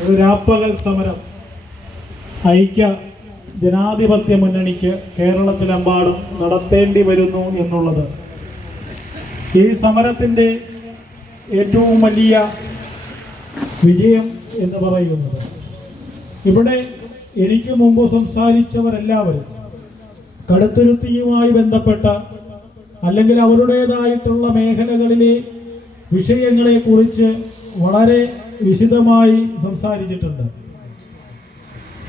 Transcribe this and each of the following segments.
ഒരു രാപ്പകൽ സമരം ഐക്യ ജനാധിപത്യ മുന്നണിക്ക് കേരളത്തിലെമ്പാടും നടത്തേണ്ടി വരുന്നു എന്നുള്ളത് ഈ സമരത്തിൻ്റെ ഏറ്റവും വലിയ വിജയം എന്ന് പറയുന്നത്. ഇവിടെ എനിക്ക് മുമ്പ് സംസാരിച്ചവരെല്ലാവരും കടുത്തുരുത്തിയുമായി ബന്ധപ്പെട്ട അല്ലെങ്കിൽ അവരുടേതായിട്ടുള്ള മേഖലകളിലെ വിഷയങ്ങളെക്കുറിച്ച് വളരെ വിശദമായി സംസാരിച്ചിട്ടുണ്ട്.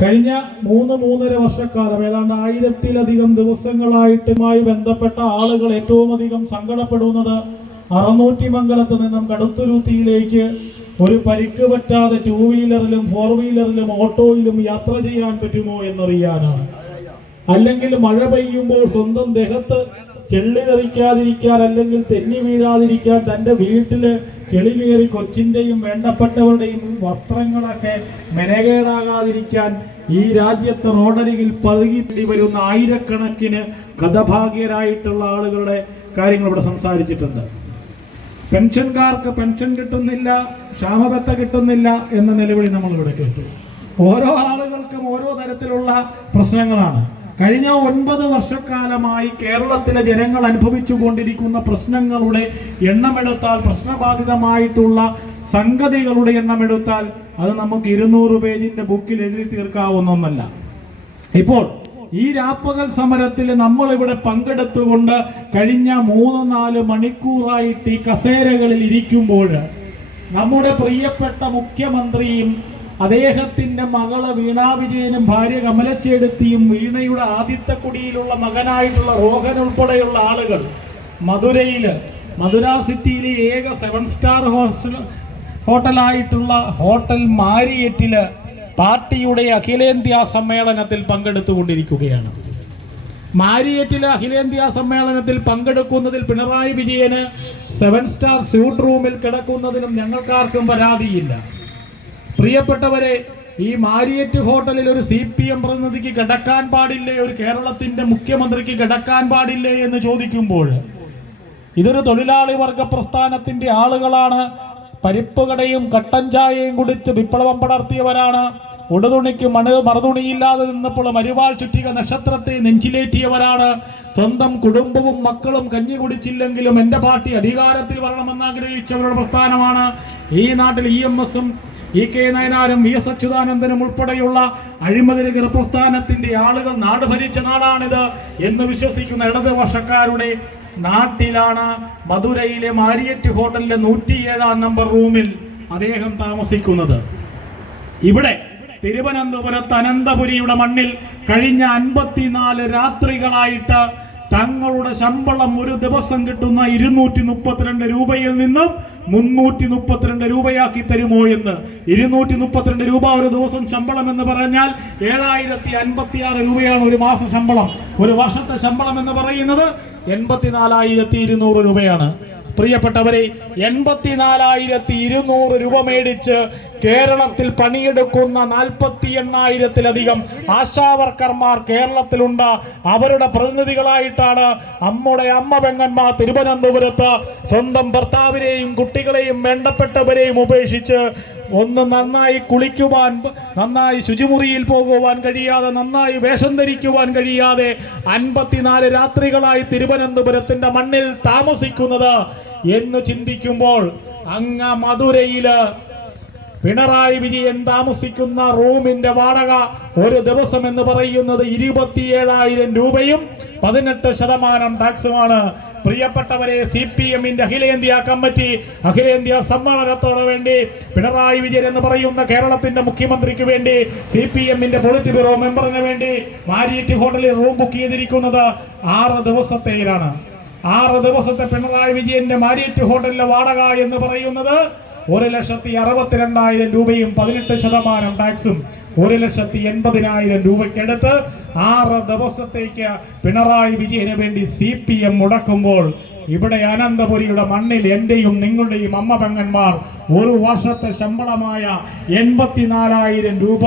കഴിഞ്ഞ 3-3.5 വർഷക്കാലം ഏതാണ്ട് 1000-ലധികം ദിവസങ്ങളായിട്ടുമായി ബന്ധപ്പെട്ട ആളുകൾ ഏറ്റവും അധികം സങ്കടപ്പെടുന്നത് അറന്നൂറ്റിമംഗലത്ത് നിന്നും കടുത്തുരുത്തിയിലേക്ക് ഒരു പരിക്ക് പറ്റാതെ 2 വീലറിലും 4 വീലറിലും ഓട്ടോയിലും യാത്ര ചെയ്യാൻ പറ്റുമോ എന്നറിയാനാണ്. അല്ലെങ്കിൽ മഴ പെയ്യുമ്പോൾ സ്വന്തം ദേഹത്ത് ചെള്ളി തെറിക്കാതിരിക്കാൻ അല്ലെങ്കിൽ തെന്നി വീഴാതിരിക്കാൻ തൻ്റെ വീട്ടില് ചെളി കയറി കൊച്ചിൻ്റെയും വേണ്ടപ്പെട്ടവരുടെയും വസ്ത്രങ്ങളൊക്കെ മെനകേടാകാതിരിക്കാൻ ഈ രാജ്യത്ത് റോഡരികിൽ പതുങ്ങി വരുന്ന ആയിരക്കണക്കിന് കഥഭാഗ്യരായിട്ടുള്ള ആളുകളുടെ കാര്യങ്ങൾ ഇവിടെ സംസാരിച്ചിട്ടുണ്ട്. പെൻഷൻകാർക്ക് പെൻഷൻ കിട്ടുന്നില്ല, ക്ഷാമബത്ത കിട്ടുന്നില്ല എന്ന നിലവിളി നമ്മൾ ഇവിടെ കേട്ടു. ഓരോ ആളുകൾക്കും ഓരോ തരത്തിലുള്ള പ്രശ്നങ്ങളാണ്. കഴിഞ്ഞ 9 വർഷക്കാലമായി കേരളത്തിലെ ജനങ്ങൾ അനുഭവിച്ചു കൊണ്ടിരിക്കുന്ന പ്രശ്നങ്ങളുടെ എണ്ണമെടുത്താൽ, പ്രശ്നബാധിതമായിട്ടുള്ള സംഗതികളുടെ എണ്ണമെടുത്താൽ അത് നമുക്ക് 200 പേജിന്റെ ബുക്കിൽ എഴുതി തീർക്കാവുന്ന ഒന്നല്ല. ഇപ്പോൾ ഈ രാപ്പകൽ സമരത്തിൽ നമ്മൾ ഇവിടെ പങ്കെടുത്തുകൊണ്ട് കഴിഞ്ഞ 3-4 മണിക്കൂറായിട്ട് ഈ കസേരകളിൽ ഇരിക്കുമ്പോൾ നമ്മുടെ പ്രിയപ്പെട്ട മുഖ്യമന്ത്രിയും അദ്ദേഹത്തിന്റെ മകള് വീണാ വിജയനും ഭാര്യ കമലച്ചേടുത്തിയും വീണയുടെ ആദ്യത്തെ കുടിയിലുള്ള മകനായിട്ടുള്ള റോഹൻ ഉൾപ്പെടെയുള്ള ആളുകൾ മധുര സിറ്റിയിലെ ഏക 7 സ്റ്റാർ ഹോട്ടലായിട്ടുള്ള ഹോട്ടൽ മാരിയറ്റില് പാർട്ടിയുടെ അഖിലേന്ത്യാ സമ്മേളനത്തിൽ പങ്കെടുത്തുകൊണ്ടിരിക്കുകയാണ്. മാരിയറ്റിലെ അഖിലേന്ത്യാ സമ്മേളനത്തിൽ പങ്കെടുക്കുന്നതിൽ പിണറായി വിജയന് 7 സ്റ്റാർ സ്യൂട്ട് റൂമിൽ കിടക്കുന്നതിനും ഞങ്ങൾക്കാർക്കും പരാതിയില്ല. പ്രിയപ്പെട്ടവരെ, ഈ മാരിയറ്റ് ഹോട്ടലിൽ ഒരു CPM പ്രതിനിധിക്ക് കിടക്കാൻ പാടില്ലേ, ഒരു കേരളത്തിന്റെ മുഖ്യമന്ത്രിക്ക് കിടക്കാൻ പാടില്ലേ എന്ന് ചോദിക്കുമ്പോൾ ഇതൊരു തൊഴിലാളി വർഗ പ്രസ്ഥാനത്തിന്റെ ആളുകളാണ്. പരിപ്പ് കടയും കട്ടൻ ചായയും കുടിച്ച് വിപ്ലവം പടർത്തിയവരാണ്. ഉടുതുണിക്ക് മറുതുണിയില്ലാതെ നിന്നപ്പോൾ മരുവാൾ ചുറ്റിക നക്ഷത്രത്തെ നെഞ്ചിലേറ്റിയവരാണ്. സ്വന്തം കുടുംബവും മക്കളും കഞ്ഞി കുടിച്ചില്ലെങ്കിലും എൻ്റെ പാർട്ടി അധികാരത്തിൽ വരണമെന്ന് ആഗ്രഹിച്ചവരുടെ പ്രസ്ഥാനമാണ്. ഈ നാട്ടിൽ EMS-ഉം EK നയനാരും VS അച്യുതാനന്ദനും ഉൾപ്പെടെയുള്ള അഴിമതിരഹിത പ്രസ്ഥാനത്തിന്റെ ആളുകൾ നാട് ഭരിച്ച നാടാണിത് എന്ന് വിശ്വസിക്കുന്ന ഇടതുപക്ഷക്കാരുടെ നാട്ടിലാണ് മധുരയിലെ മാരിയറ്റ് ഹോട്ടലിലെ 107-ാം നമ്പർ റൂമിൽ അദ്ദേഹം താമസിക്കുന്നത്. ഇവിടെ തിരുവനന്തപുരത്ത് അനന്തപുരിയുടെ മണ്ണിൽ കഴിഞ്ഞ 54 രാത്രികളായിട്ട് തങ്ങളുടെ ശമ്പളം ഒരു ദിവസം കിട്ടുന്ന 232 രൂപയിൽ നിന്നും 332 രൂപയാക്കി തരുമോ എന്ന്. 232 രൂപ ഒരു ദിവസം ശമ്പളം എന്ന് പറഞ്ഞാൽ 7056 രൂപയാണ് ഒരു മാസ ശമ്പളം. ഒരു വർഷത്തെ ശമ്പളം എന്ന് പറയുന്നത് 84,200 രൂപയാണ്. പ്രിയപ്പെട്ടവരെ, 84,200 രൂപ മേടിച്ച് കേരളത്തിൽ പണിയെടുക്കുന്ന 48,000-ലധികം ആശാവർക്കർമാർ കേരളത്തിലുണ്ട്. അവരുടെ പ്രതിനിധികളായിട്ടാണ് നമ്മുടെ അമ്മ പെങ്ങന്മാർ തിരുവനന്തപുരത്ത് സ്വന്തം ഭർത്താവിനെയും കുട്ടികളെയും വേണ്ടപ്പെട്ടവരെയും ഉപേക്ഷിച്ച് ഒന്ന് നന്നായി കുളിക്കുവാൻ, നന്നായി ശുചിമുറിയിൽ പോകുവാൻ കഴിയാതെ, നന്നായി വേഷം ധരിക്കുവാൻ കഴിയാതെ 54 രാത്രികളായി തിരുവനന്തപുരത്തിന്റെ മണ്ണിൽ താമസിക്കുന്നത് എന്ന് ചിന്തിക്കുമ്പോൾ അങ്ങ് മധുരയില് പിണറായി വിജയൻ താമസിക്കുന്ന റൂമിന്റെ വാടക ഒരു ദിവസം എന്ന് പറയുന്നത് 27,000 രൂപയും 18% ടാക്സുമാണ്. പ്രിയപ്പെട്ടവരെ, CPM-ന്റെ അഖിലേന്ത്യാ കമ്മിറ്റി അഖിലേന്ത്യാ സമ്മേളനത്തോടെ വേണ്ടി പിണറായി വിജയൻ എന്ന് പറയുന്ന കേരളത്തിന്റെ മുഖ്യമന്ത്രിക്ക് വേണ്ടി CPM-ന്റെ പൊളിറ്റ് ബ്യൂറോ മെമ്പറിന് വേണ്ടി മാരിയറ്റ് ഹോട്ടലിൽ റൂം ബുക്ക് ചെയ്തിരിക്കുന്നത് 6 ദിവസത്തേലാണ്. 6 ദിവസത്തെ പിണറായി വിജയന്റെ മാരിയറ്റ് ഹോട്ടലിലെ വാടക എന്ന് പറയുന്നത് 1,62,000 രൂപയും 18% ടാക്സും 1,80,000 രൂപയ്ക്കടുത്ത് 6 ദിവസത്തേക്ക് പിണറായി വിജയന് വേണ്ടി CPM മുടക്കുമ്പോൾ ഇവിടെ അനന്തപുരിയുടെ മണ്ണിൽ എന്റെയും നിങ്ങളുടെയും അമ്മ പെങ്ങന്മാർ ഒരു വർഷത്തെ ശമ്പളമായ 84,000 രൂപ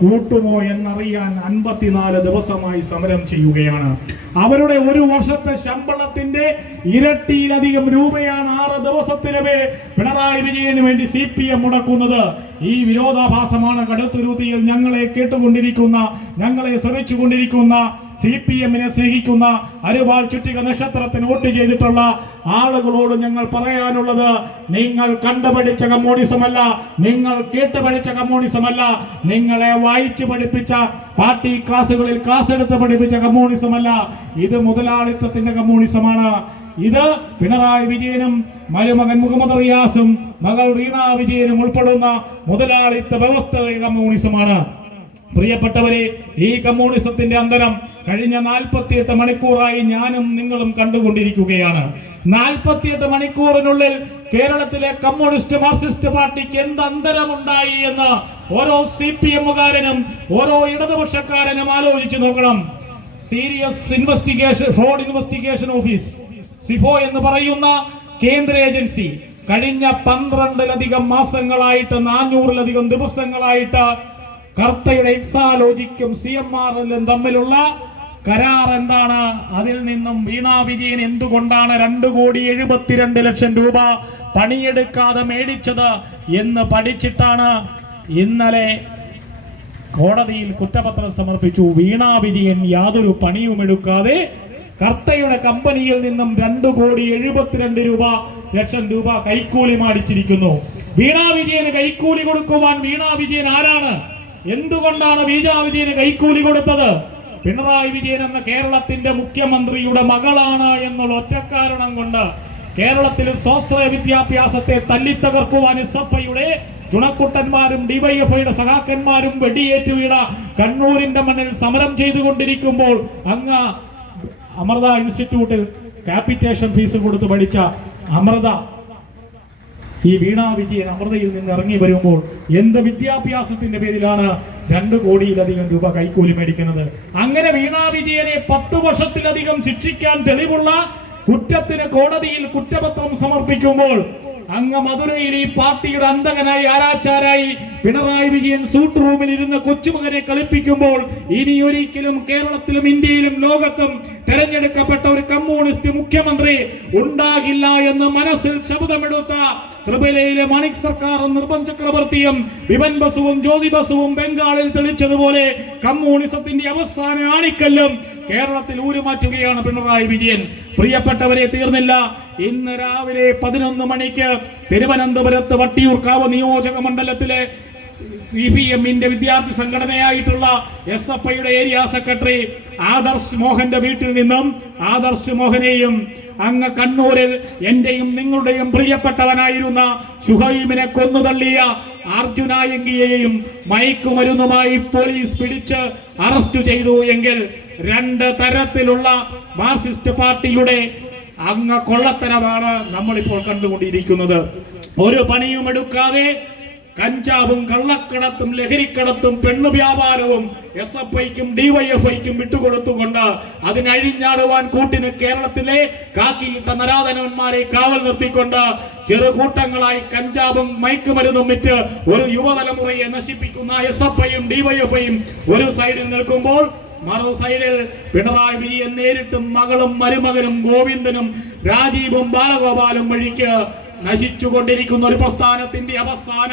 കൂട്ടുമോ എന്നറിയാൻ 54 ദിവസമായി സമരം ചെയ്യുകയാണ്. അവരുടെ ഒരു വർഷത്തെ ശമ്പളത്തിന്റെ ഇരട്ടിയിലധികം രൂപയാണ് 6 ദിവസത്തിനുമേ പിണറായി വിജയന് വേണ്ടി CPM മുടക്കുന്നത്. ഈ വിരോധാഭാസമാണ് കടുത്തുരുത്തിയിൽ ഞങ്ങളെ കേട്ടുകൊണ്ടിരിക്കുന്ന, ഞങ്ങളെ ശ്രമിച്ചുകൊണ്ടിരിക്കുന്ന, CPM-നെ സ്നേഹിക്കുന്ന, അരുവാൾ ചുറ്റിക നക്ഷത്രത്തിന് വോട്ട് ചെയ്തിട്ടുള്ള ആളുകളോട് ഞങ്ങൾ പറയാനുള്ളത്, നിങ്ങൾ കണ്ടുപഠിച്ച കമ്മ്യൂണിസമല്ല, നിങ്ങൾ കേട്ടുപഠിച്ച കമ്മ്യൂണിസമല്ല, നിങ്ങളെ വായിച്ചു പഠിപ്പിച്ച പാർട്ടി ക്ലാസുകളിൽ ക്ലാസ് എടുത്ത് പഠിപ്പിച്ച കമ്മ്യൂണിസമല്ല, ഇത് മുതലാളിത്തത്തിന്റെ കമ്മ്യൂണിസമാണ്. ഇത് പിണറായി വിജയനും മരുമകൻ മുഹമ്മദ് റിയാസും മകൾ വീണ വിജയനും ഉൾപ്പെടുന്ന മുതലാളിത്ത വ്യവസ്ഥയുടെ കമ്മ്യൂണിസമാണ്. പ്രിയപ്പെട്ടവരെ, ഈ കമ്മ്യൂണിസത്തിന്റെ അന്തരം കഴിഞ്ഞ 48 മണിക്കൂറായി ഞാനും നിങ്ങളും കണ്ടുകൊണ്ടിരിക്കുകയാണ്. 48 മണിക്കൂറിനുള്ളിൽ കേരളത്തിലെ കമ്മ്യൂണിസ്റ്റ് മാർക്സിസ്റ്റ് പാർട്ടിക്ക് എന്ത് അന്തരമുണ്ടായി എന്ന് ഓരോ CPM-കാരനും ഓരോ ഇടതുപക്ഷക്കാരനും ആലോചിച്ചു നോക്കണം. Serious investigation fraud investigation office സിഫോ എന്ന് പറയുന്ന കേന്ദ്ര ഏജൻസി കഴിഞ്ഞ 12-ലധികം മാസങ്ങളായിട്ട് 400-ലധികം ദിവസങ്ങളായിട്ട് കർത്തയുടെ എക്സാലോജിക്കും CMRL-ഉം തമ്മിലുള്ള കരാർ എന്താണ്, അതിൽ നിന്നും വീണ വിജയൻ എന്തുകൊണ്ടാണ് 2,72,00,000 രൂപ പണിയെടുക്കാതെ മേടിച്ചത് എന്ന് പഠിച്ചിട്ടാണ് ഇന്നലെ കോടതിയിൽ കുറ്റപത്രം സമർപ്പിച്ചു. വീണ വിജയൻ യാതൊരു പണിയും എടുക്കാതെ കർത്തയുടെ കമ്പനിയിൽ നിന്നും 2,72,00,000 രൂപ കൈക്കൂലി മേടിച്ചിരിക്കുന്നു. വീണ വിജയന് കൈക്കൂലി കൊടുക്കുവാൻ വീണ വിജയൻ ആരാണ്? എന്തുകൊണ്ടാണ് വീണ വിജയന് കൈക്കൂലി കൊടുത്തത്? പിണറായി വിജയൻ എന്ന കേരളത്തിന്റെ മുഖ്യമന്ത്രിയുടെ മകളാണ് എന്നുള്ള ഒറ്റക്കാരണം കൊണ്ട് കേരളത്തിൽ സ്വാശ്രയ വിദ്യാഭ്യാസത്തെ തല്ലിത്തകർക്കുവാൻ SFIയുടെ ചുണക്കുട്ടന്മാരും DYFIയുടെ സഖാക്കന്മാരും വെടിയേറ്റു വീണ കണ്ണൂരിന്റെ മണ്ണിൽ സമരം ചെയ്തുകൊണ്ടിരിക്കുമ്പോൾ അങ്ങ് അമൃത ഇൻസ്റ്റിറ്റ്യൂട്ടിൽ ക്യാപിറ്റേഷൻ ഫീസ് കൊടുത്ത് പഠിച്ച അമൃത, ഈ വീണ വിജയൻ അമൃതയിൽ നിന്ന് ഇറങ്ങി വരുമ്പോൾ എന്ത് വിദ്യാഭ്യാസത്തിന്റെ പേരിലാണ് 2 കോടിയിലധികം രൂപ കൈക്കൂലി മേടിക്കുന്നത്? അങ്ങനെ വീണ വിജയനെ 10 വർഷത്തിലധികം ശിക്ഷിക്കാൻ തെളിവുള്ള കുറ്റത്തിന് കോടതിയിൽ കുറ്റപത്രം സമർപ്പിക്കുമ്പോൾ അങ്ങ് മധുരയിൽ ഈ പാർട്ടിയുടെ അന്തകനായി ആരാച്ചാരായി പിണറായി വിജയൻ സൂട്ട് റൂമിൽ ഇരുന്ന് കൊച്ചുമകനെ കളിപ്പിക്കുമ്പോൾ ഇനി ഒരിക്കലും കേരളത്തിലും ഇന്ത്യയിലും ലോകത്തും തെരഞ്ഞെടുക്കപ്പെട്ട ഒരു കമ്മ്യൂണിസ്റ്റ് മുഖ്യമന്ത്രി ഉണ്ടാകില്ല എന്ന് മനസ്സിൽ ശബ്ദമെടുത്ത ത്രിപുരയിലെ മാണിക് സർക്കാരും നിർമ്മൽ ചക്രവർത്തിയും വിപൻ ബസുവും ജ്യോതി ബസുവും ബംഗാളിൽ തെളിച്ചതുപോലെ കമ്മ്യൂണിസത്തിന്റെ അവസാന ആണിക്കല്ലും കേരളത്തിൽ ഊരുമാറ്റുകയാണ് പിണറായി വിജയൻ. പ്രിയപ്പെട്ടവരെ, തീർന്നില്ല. ഇന്ന് രാവിലെ 11 മണിക്ക് തിരുവനന്തപുരത്ത് വട്ടിയൂർക്കാവ് നിയോജക മണ്ഡലത്തിലെ CPM-ന്റെ വിദ്യാർത്ഥി സംഘടനയായിട്ടുള്ള SFIയുടെ ഏരിയ സെക്രട്ടറി ആദർശ് മോഹന്റെ വീട്ടിൽ നിന്നും ആദർശ് മോഹനെയും അങ്ങ് കണ്ണൂരിൽ എന്റെയും നിങ്ങളുടെയും പ്രിയപ്പെട്ടവനായിരുന്ന ഷുഹൈബിനെ കൊന്നുതള്ളിയ അർജുനായങ്കിയെയും മയക്കുമരുന്നുമായി പോലീസ് പിടിച്ച് അറസ്റ്റ് ചെയ്തു എങ്കിൽ 2 തരത്തിലുള്ള മാർക്സിസ്റ്റ് പാർട്ടിയുടെ അങ്ങ് കൊള്ളത്തരമാണ് നമ്മളിപ്പോൾ കണ്ടുകൊണ്ടിരിക്കുന്നത്. ഒരു പണിയും എടുക്കാതെ കഞ്ചാവും കള്ളക്കടത്തും ലഹരിക്കടത്തും പെണ്ണു വ്യാപാരവും SFIക്കും DYFIക്കും വിട്ടുകൊടുത്തുകൊണ്ട് അതിനഴിഞ്ഞാടുവാൻ കൂട്ടിന് കേരളത്തിലെ കാക്കിയിട്ട നരാധനന്മാരെ കാവൽ നിർത്തിക്കൊണ്ട് ചെറുകൂട്ടങ്ങളായി കഞ്ചാവും മയക്കുമരുന്നും വിറ്റ് ഒരു യുവതലമുറയെ നശിപ്പിക്കുന്ന SFIയും DYFIയും ഒരു സൈഡിൽ നിൽക്കുമ്പോൾ മറു സൈഡിൽ പിണറായി വിജയൻ നേരിട്ടും മകളും മരുമകനും ഗോവിന്ദനും രാജീവും ബാലഗോപാലും വഴിക്ക് നശിച്ചുകൊണ്ടിരിക്കുന്ന ഒരു പ്രസ്ഥാനത്തിന്റെ അവസാന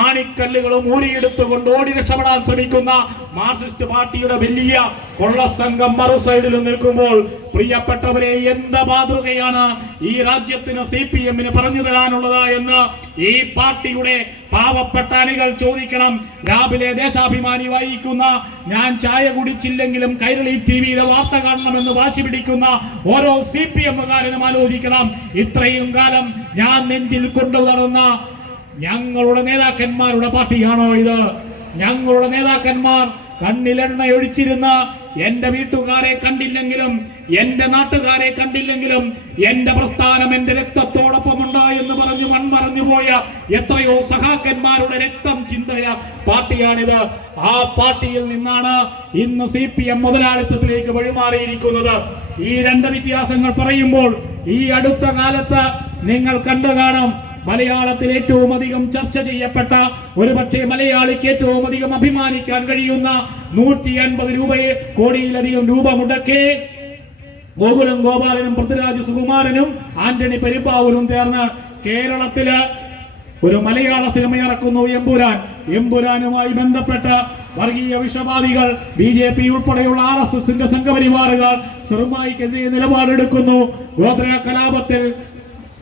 ആണിക്കല്ലുകളും ഊരിയെടുത്തുകൊണ്ട് ഓടി രക്ഷപ്പെടാൻ ശ്രമിക്കുന്ന മാർക്സിസ്റ്റ് പാർട്ടിയുടെ വലിയ കൊള്ളസംഘം മറു സൈഡിൽ നിൽക്കുമ്പോൾ പ്രിയപ്പെട്ടവരെ, എന്ത് മാതൃകയാണ് ഈ രാജ്യത്തിന് CPM-ന് പറഞ്ഞു തരാനുള്ളത് എന്ന് ഈ പാർട്ടിയുടെ പാവപ്പെട്ട അണികൾ ചോദിക്കണം. രാവിലെ ദേശാഭിമാനി വായിക്കുന്ന, ഞാൻ ചായ കുടിച്ചില്ലെങ്കിലും കൈരളി TV-യിലെ വാർത്ത കാണണമെന്ന് വാശി പിടിക്കുന്ന ഓരോ CPM-കാരനും ആലോചിക്കണം, ഇത്രയും കാലം ഞാൻ നെഞ്ചിൽ കൊണ്ടുവരുന്ന ഞങ്ങളുടെ നേതാക്കന്മാരുടെ പാർട്ടിയാണോ ഇത്? ഞങ്ങളുടെ നേതാക്കന്മാർ കണ്ണിലെണ്ണ ഒഴിച്ചിരുന്ന എന്റെ വീട്ടുകാരെ കണ്ടില്ലെങ്കിലും എന്റെ നാട്ടുകാരെ കണ്ടില്ലെങ്കിലും എന്റെ പ്രസ്ഥാനം എന്റെ രക്തത്തോടൊപ്പമുണ്ട് എന്ന് പറഞ്ഞു മൺമറഞ്ഞു പോയ എത്രയോ സഖാക്കന്മാരുടെ രക്തം ചിന്തയ പാർട്ടിയാണിത്. ആ പാർട്ടിയിൽ നിന്നാണ് ഇന്ന് CPM മുതലാളിത്തത്തിലേക്ക് വഴിമാറിയിരിക്കുന്നത്. ഈ 2 വ്യത്യാസങ്ങൾ പറയുമ്പോൾ ഈ അടുത്ത കാലത്ത് നിങ്ങൾ കണ്ടു കാണാം, മലയാളത്തിൽ ഏറ്റവും അധികം ചർച്ച ചെയ്യപ്പെട്ട, ഒരുപക്ഷെ മലയാളിക്ക് ഏറ്റവും അധികം അഭിമാനിക്കാൻ കഴിയുന്ന 150 കോടിയിലധികം രൂപ മുടക്കി ഗോകുലം ഗോപാലനും പൃഥ്വിരാജ് സുകുമാരനും ആന്റണി പെരുമ്പാവൂരും ചേർന്ന് കേരളത്തില് ഒരു മലയാള സിനിമ ഇറക്കുന്നു, എമ്പുരാനുമായി ബന്ധപ്പെട്ട വർഗീയ വിഷവാദികൾ, BJP ഉൾപ്പെടെയുള്ള RSSന്റെ സംഘപരിവാറുകൾ സിനിമയ്ക്കെതിരെ നിലപാടെടുക്കുന്നു. ഗോത്ര കലാപത്തിൽ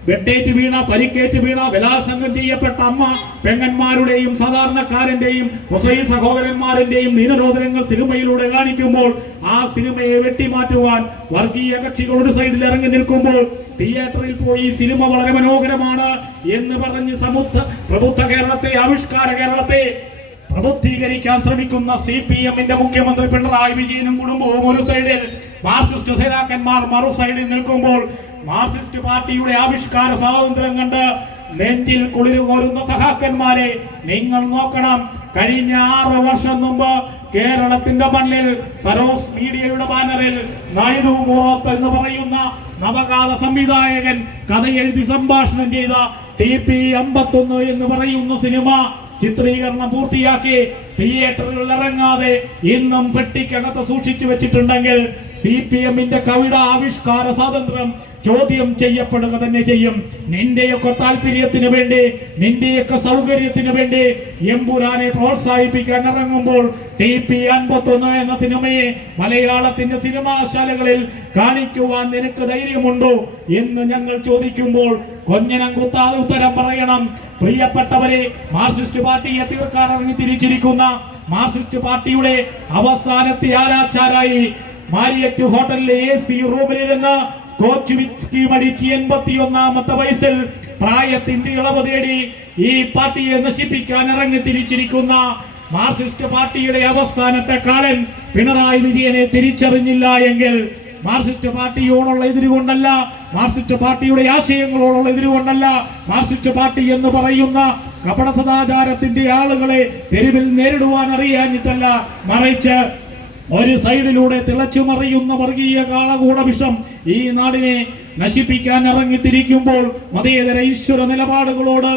വെട്ടേറ്റ് വീണ, പരിക്കേറ്റ് വീണ, ബലാത്സംഗം ചെയ്യപ്പെട്ട അമ്മ പെങ്ങന്മാരുടെയും സാധാരണക്കാരന്റെയും മുസ്ലിം സഹോദരന്മാരുടെയും നീനരോധനങ്ങൾ സിനിമയിലൂടെ കാണിക്കുമ്പോൾ ആ സിനിമയെ വെട്ടിമാറ്റുവാൻ വർഗീയ കക്ഷികൾ ഒരു സൈഡിൽ ഇറങ്ങി നിൽക്കുമ്പോൾ തിയേറ്ററിൽ പോയി സിനിമ വളരെ മനോഹരമാണ് എന്ന് പറഞ്ഞ് പ്രബുദ്ധ കേരളത്തെ, ആവിഷ്കാര കേരളത്തെ പ്രബുദ്ധീകരിക്കാൻ ശ്രമിക്കുന്ന CPMന്റെ മുഖ്യമന്ത്രി പിണറായി വിജയനും കുടുംബവും ഒരു സൈഡിൽ, മാർക്സിസ്റ്റ് നേതാക്കന്മാർ മറു സൈഡിൽ നിൽക്കുമ്പോൾ മാർക്സിസ്റ്റ് പാർട്ടിയുടെ ആവിഷ്കാര സ്വാതന്ത്ര്യം കണ്ട് നെഞ്ചിൽ കുളിരുകോരുന്ന സഹാക്കന്മാരെ നിങ്ങൾ നോക്കണം. കഴിഞ്ഞ 6 വർഷം മുമ്പ് കേരളത്തിന്റെ മണ്ണിൽ സരോസ് മീഡിയയുടെ ബാനറിൽ നായിദു മൂറോത്ത് എന്ന് പറയുന്ന നവകാല സംവിധായകൻ കഥ എഴുതി സംഭാഷണം ചെയ്ത TP 51 എന്ന് പറയുന്ന സിനിമ ചിത്രീകരണം പൂർത്തിയാക്കി തിയേറ്ററുകളിൽ ഇറങ്ങാതെ ഇന്നും പെട്ടിക്കകത്ത് സൂക്ഷിച്ചു വെച്ചിട്ടുണ്ടെങ്കിൽ CPMന്റെ കവിത ആവിഷ്കാര സ്വാതന്ത്ര്യം ചോദ്യം ചെയ്യപ്പെടുക തന്നെ ചെയ്യും. നിന്റെയൊക്കെ താല്പര്യത്തിന് വേണ്ടി, നിന്റെയൊക്കെ സൗകര്യത്തിന് വേണ്ടി എമ്പുരാനെ പ്രോത്സാഹിപ്പിക്കാൻ ഇറങ്ങുമ്പോൾ TP 51 എന്ന സിനിമയെ മലയാളത്തിന്റെ സിനിമാശാലകളിൽ കാണിക്കുവാൻ നിനക്ക് ധൈര്യമുണ്ടോ എന്ന് ഞങ്ങൾ ചോദിക്കുമ്പോൾ കൊഞ്ഞനം കുത്താതെ ഉത്തരം പറയണം. പ്രിയപ്പെട്ടവരെ, മാർക്സിസ്റ്റ് പാർട്ടിയെ തീർക്കാൻ ഇറങ്ങി തിരിച്ചിരിക്കുന്ന മാർക്സിസ്റ്റ് പാർട്ടിയുടെ അവസാനത്തെ ആരാച്ചാരായി മാരിയറ്റ് ഹോട്ടലിലെ AC റൂമിലിരുന്ന് സ്കോച്ച് വിസ്കി മടിച്ച് 81ാമത്തെ വയസ്സിൽ പ്രായത്തിന്റെ ഇളവ് തേടി ഈ പാർട്ടിയെ നശിപ്പിക്കാൻ ഇറങ്ങി തിരിച്ചിരിക്കുന്ന മാർക്സിസ്റ്റ് പാർട്ടിയുടെ അവസാനത്തെ കാലൻ പിണറായി വിജയനെ തിരിച്ചറിഞ്ഞില്ല എങ്കിൽ മാർക്സിസ്റ്റ് പാർട്ടിയോടുള്ള എതിരുകൊണ്ടല്ല, മാർക്സിസ്റ്റ് പാർട്ടിയുടെ ആശയങ്ങളോടുള്ള എതിരുകൊണ്ടല്ല, മാർക്സിസ്റ്റ് പാർട്ടി എന്ന് പറയുന്ന കപട സദാചാരത്തിന്റെ ആളുകളെ തെരുവിൽ നേരിടുവാൻ അറിയാഞ്ഞിട്ടല്ല, മറിച്ച് ഒരു സൈഡിലൂടെ തിളച്ചുമറിയുന്ന വർഗീയ കാളകൂട വിഷം ഈ നാടിനെ നശിപ്പിക്കാൻ ഇറങ്ങിത്തിരിക്കുമ്പോൾ മതേതര ഈശ്വര നിലപാടുകളോട്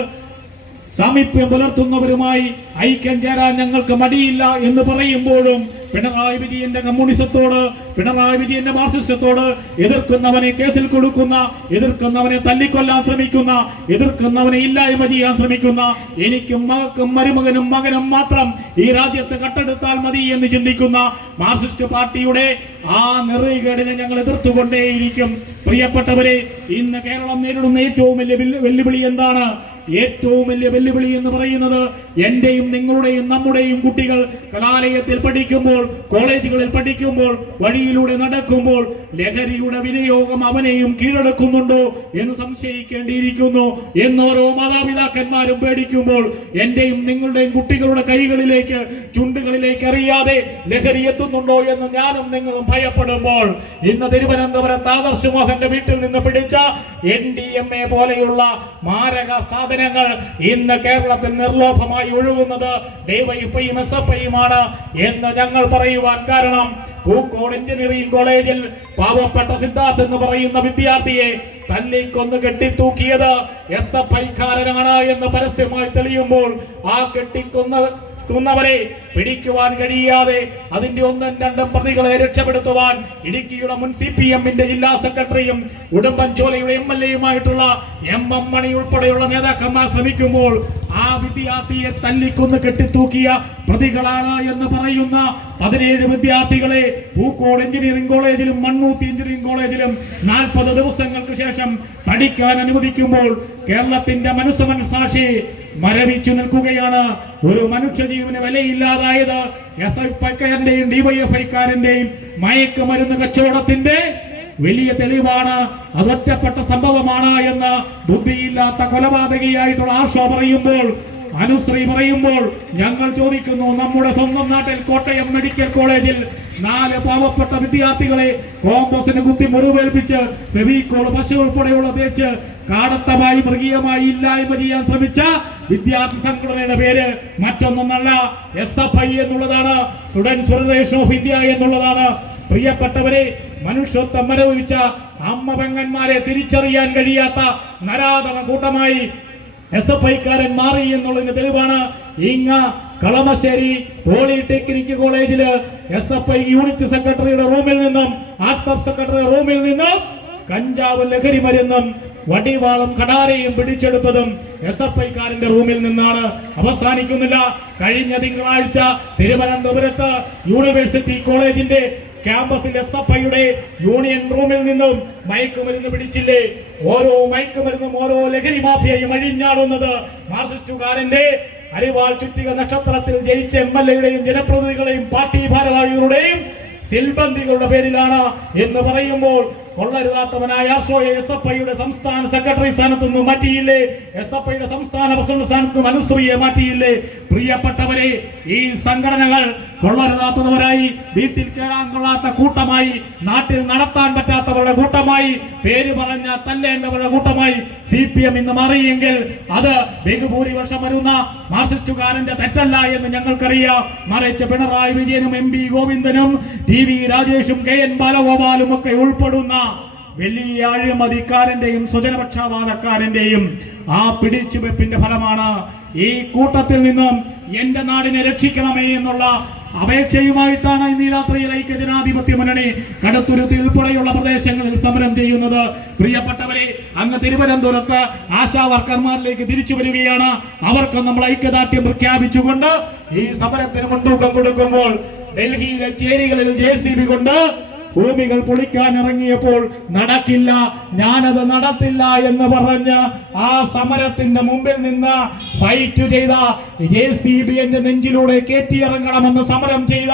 സാമീപ്യം പുലർത്തുന്നവരുമായി ഐക്യം ചേരാൻ ഞങ്ങൾക്ക് മടിയില്ല എന്ന് പറയുമ്പോഴും പിണറായി വിജയന്റെ കമ്മ്യൂണിസത്തോട്, പിണറായി വിജയന്റെ മാർക്സിസത്തോട് എതിർക്കുന്നവനെ കേസിൽ കൊടുക്കുന്ന, എതിർക്കുന്നവനെ തല്ലിക്കൊല്ലാൻ ശ്രമിക്കുന്ന, എതിർക്കുന്നവനെ ഇല്ലായ്മ ചെയ്യാൻ ശ്രമിക്കുന്ന, എനിക്കും മകൾക്കും മരുമകനും മകനും മാത്രം ഈ രാജ്യത്ത് കട്ടെടുത്താൽ മതി എന്ന് ചിന്തിക്കുന്ന മാർക്സിസ്റ്റ് പാർട്ടിയുടെ ആ നെറുകേടിനെ ഞങ്ങൾ എതിർത്തുകൊണ്ടേയിരിക്കും. പ്രിയപ്പെട്ടവരെ, ഇന്ന് കേരളം നേരിടുന്ന ഏറ്റവും വലിയ വെല്ലുവിളി എന്താണ്? ഏറ്റവും വലിയ വെല്ലുവിളി എന്ന് പറയുന്നത് എന്റെയും നിങ്ങളുടെയും നമ്മുടെയും കുട്ടികൾ കലാലയത്തിൽ പഠിക്കുമ്പോൾ, കോളേജുകളിൽ പഠിക്കുമ്പോൾ, വഴിയിലൂടെ നടക്കുമ്പോൾ ലഹരിയുടെ വിനിയോഗം അവനെയും കീഴടക്കുന്നുണ്ടോ എന്ന് സംശയിക്കേണ്ടിയിരിക്കുന്നു. എന്നോരോ മാതാപിതാക്കന്മാരും പേടിക്കുമ്പോൾ എന്റെയും നിങ്ങളുടെയും കുട്ടികളുടെ കൈകളിലേക്ക്, ചുണ്ടുകളിലേക്ക് അറിയാതെ ലഹരി എത്തുന്നുണ്ടോ എന്ന് ഞാനും നിങ്ങളും ഭയപ്പെടുമ്പോൾ ഇന്ന് തിരുവനന്തപുരത്ത് ആദർശ് മോഹന്റെ വീട്ടിൽ നിന്ന് പിടിച്ച NDMA പോലെയുള്ള മാരക സാധനങ്ങൾ ഇന്ന് കേരളത്തിൽ നിർലോഭമായി ഒഴുകുന്നത് DYFIയും SFIയുമാണ് എന്ന് ഞങ്ങൾ പറയുവാൻ കാരണം പൂക്കോട് എഞ്ചിനീയറിംഗ് കോളേജിൽ പാവപ്പെട്ട സിദ്ധാർത്ഥ് എന്ന് പറയുന്ന വിദ്യാർത്ഥിയെ തല്ലിക്കൊന്ന് കെട്ടിത്തൂക്കിയത് SFIക്കാരനാണ് എന്ന് പരസ്യമായി തെളിയുമ്പോൾ ആ കെട്ടിക്കൊന്നവരെ പിടിക്കുവാൻ കഴിയാതെ അതിന്റെ 1ഉം 2ഉം പ്രതികളെ രക്ഷപ്പെടുത്തുവാൻ ഇടുക്കിയുടെ മുൻ CPMന്റെ ജില്ലാ സെക്രട്ടറിയും ഉടുമ്പൻചോലയുടെ MLAയുമായിട്ടുള്ള MM മണി ഉൾപ്പെടെയുള്ള നേതാക്കന്മാർ ശ്രമിക്കുമ്പോൾ ആ വിദ്യാർത്ഥിയെ തല്ലിക്കൊന്ന് കെട്ടിത്തൂക്കിയ പ്രതികളാണ് എന്ന് പറയുന്ന 17 വിദ്യാർത്ഥികളെ പൂക്കോട് എഞ്ചിനീയറിംഗ് കോളേജിലും മണ്ണൂത്തി എഞ്ചിനീയറിംഗ് കോളേജിലും 40 ദിവസങ്ങൾക്ക് ശേഷം പഠിക്കാൻ അനുവദിക്കുമ്പോൾ കേരളത്തിന്റെ മനസ്സാക്ഷി മരവിച്ചു നിൽക്കുകയാണ്. ഒരു മനുഷ്യജീവന് വിലയില്ലാതായത് SFIക്കാരന്റെയും DYFIക്കാരന്റെയും മയക്കുമരുന്ന് കച്ചവടത്തിന്റെ വലിയ തെളിവാണ്. അതൊറ്റപ്പെട്ട സംഭവമാണ് എന്ന് ബുദ്ധിയില്ലാത്ത കൊലപാതകിയായിട്ടുള്ള ആശോ പറയുമ്പോൾ, അനുശ്രീ പറയുമ്പോൾ ഞങ്ങൾ ചോദിക്കുന്നു, നമ്മുടെ സ്വന്തം നാട്ടിൽ കോട്ടയം മെഡിക്കൽ കോളേജിൽ 4 പാവപ്പെട്ട വിദ്യാർത്ഥികളെ കോമ്പസിന് കുത്തി മുറിവേൽപ്പിച്ച് ഫെവിക്കോൾ പശു ഉൾപ്പെടെയുള്ള തേച്ച് കാടത്തമായി മൃഗീയമായി ഇല്ലായ്മ ചെയ്യാൻ ശ്രമിച്ച വിദ്യാർത്ഥി സംഘടനയുടെ പേര് മറ്റൊന്നല്ല SFI എന്നുള്ളതാണ്, സ്റ്റുഡൻസ് ഫെഡറേഷൻ ഓഫ് ഇന്ത്യ എന്നുള്ളതാണ്. പ്രിയപ്പെട്ടവരെ, മനുഷ്യത്വം മരവിച്ച അമ്മ പെങ്ങന്മാരെ തിരിച്ചറിയാൻ കഴിയാത്ത നരാധമ കൂട്ടമായി SFI-കാരൻ മാറി എന്നുള്ളതിന്റെ തെളിവാണ് ഇങ്ങ കളമശ്ശേരി പോളിടെക്നിക് കോളേജില് SFI യൂണിറ്റ് സെക്രട്ടറിയുടെ റൂമിൽ നിന്നും ആർട്സ് ക്ലബ് സെക്രട്ടറി റൂമിൽ നിന്നും കഞ്ചാവ് ലഹരി മരുന്നും വടിവാളും കടാരയും പിടിച്ചെടുത്തതും SFI-കാരന്റെ റൂമിൽ നിന്നാണ്. അവസാനിക്കുന്നില്ല. കഴിഞ്ഞ തിങ്കളാഴ്ച തിരുവനന്തപുരത്ത് യൂണിവേഴ്സിറ്റി കോളേജിന്റെ ക്യാമ്പസിൽ SFI-യുടെ യൂണിയൻ റൂമിൽ നിന്നും മയക്കുമരുന്ന് പിടിച്ചില്ലേ? ഓരോ മയക്കുമരുന്നും ഓരോ ലഹരി മാഫിയയും അഴിഞ്ഞാടുന്നത് മാർക്സിസ്റ്റുകാരന്റെ അരിവാൾ ചുറ്റിക നക്ഷത്രത്തിൽ ജയിച്ച MLA-യുടെയും ജനപ്രതിനിധികളെയും പാർട്ടി ഭാരവാഹികളുടെയും സിൽബന്ദികളുടെ പേരിലാണ് എന്ന് പറയുമ്പോൾ കൊള്ളരുതാത്തവനായ ആശോയെ SFI-യുടെ സംസ്ഥാന സെക്രട്ടറി സ്ഥാനത്ത് നിന്ന് മാറ്റിയില്ലേ? SFI-യുടെ സംസ്ഥാന പ്രസിഡന്റ് സ്ഥാനത്ത് നിന്ന് അനുശ്രീയെ മാറ്റിയില്ലേ? പ്രിയപ്പെട്ടവരെ, ഈ സംഘടനകൾ കൊള്ളരുതാത്തവരായി, വീട്ടിൽ കയറാൻ കൊള്ളാത്ത കൂട്ടമായി, നാട്ടിൽ നടത്താൻ പറ്റാത്തവരുടെ കൂട്ടമായി, പേര് പറഞ്ഞ തല്ലേണ്ടവരുടെ കൂട്ടമായി CPM ഇന്ന് മാറിയെങ്കിൽ അത് ബഹുഭൂരിപക്ഷം വരുന്ന മാർക്സിസ്റ്റുകാരന്റെ തെറ്റല്ല എന്ന് ഞങ്ങൾക്കറിയാം. മറിച്ച് പിണറായി വിജയനും MP ഗോവിന്ദനും TV രാജേഷും KN ബാലഗോപാലും ഒക്കെ ഉൾപ്പെടുന്ന വലിയ അഴിമതിക്കാരന്റെയും സ്വജനപക്ഷപാതക്കാരന്റെയും ആ പിടിച്ചുവെപ്പിന്റെ ഫലമാണ്. ഈ കൂട്ടത്തിൽ നിന്നും എന്റെ നാടിനെ രക്ഷിക്കണമേ എന്നുള്ള അപേക്ഷയുമായിട്ടാണ് ഇന്ന് ഈ രാത്രിയിൽ ഐക്യജനാധിപത്യ മുന്നണി കടുത്തുരുത്തി ഉൾപ്പെടെയുള്ള പ്രദേശങ്ങളിൽ സമരം ചെയ്യുന്നത്. പ്രിയപ്പെട്ടവരെ, അങ്ങ് തിരുവനന്തപുരത്ത് ആശാ വർക്കർമാരിലേക്ക് തിരിച്ചു വരികയാണ്. അവർക്ക് നമ്മൾ ഐക്യദാർഢ്യം പ്രഖ്യാപിച്ചുകൊണ്ട് ഈ സമരത്തിന് മുൻതൂക്കം കൊടുക്കുമ്പോൾ ഡൽഹിയിലെ ചേരികളിൽ JCB കൊണ്ട് ഭൂമികൾ പൊളിക്കാൻ ഇറങ്ങിയപ്പോൾ നടക്കില്ല, ഞാനത് നടത്തില്ല എന്ന് പറഞ്ഞ് ആ സമരത്തിന്റെ മുമ്പിൽ നിന്ന് ഫൈറ്റ് ചെയ്ത JCB എന്റെ നെഞ്ചിലൂടെ കയറ്റിയിറങ്ങണമെന്ന് സമരം ചെയ്ത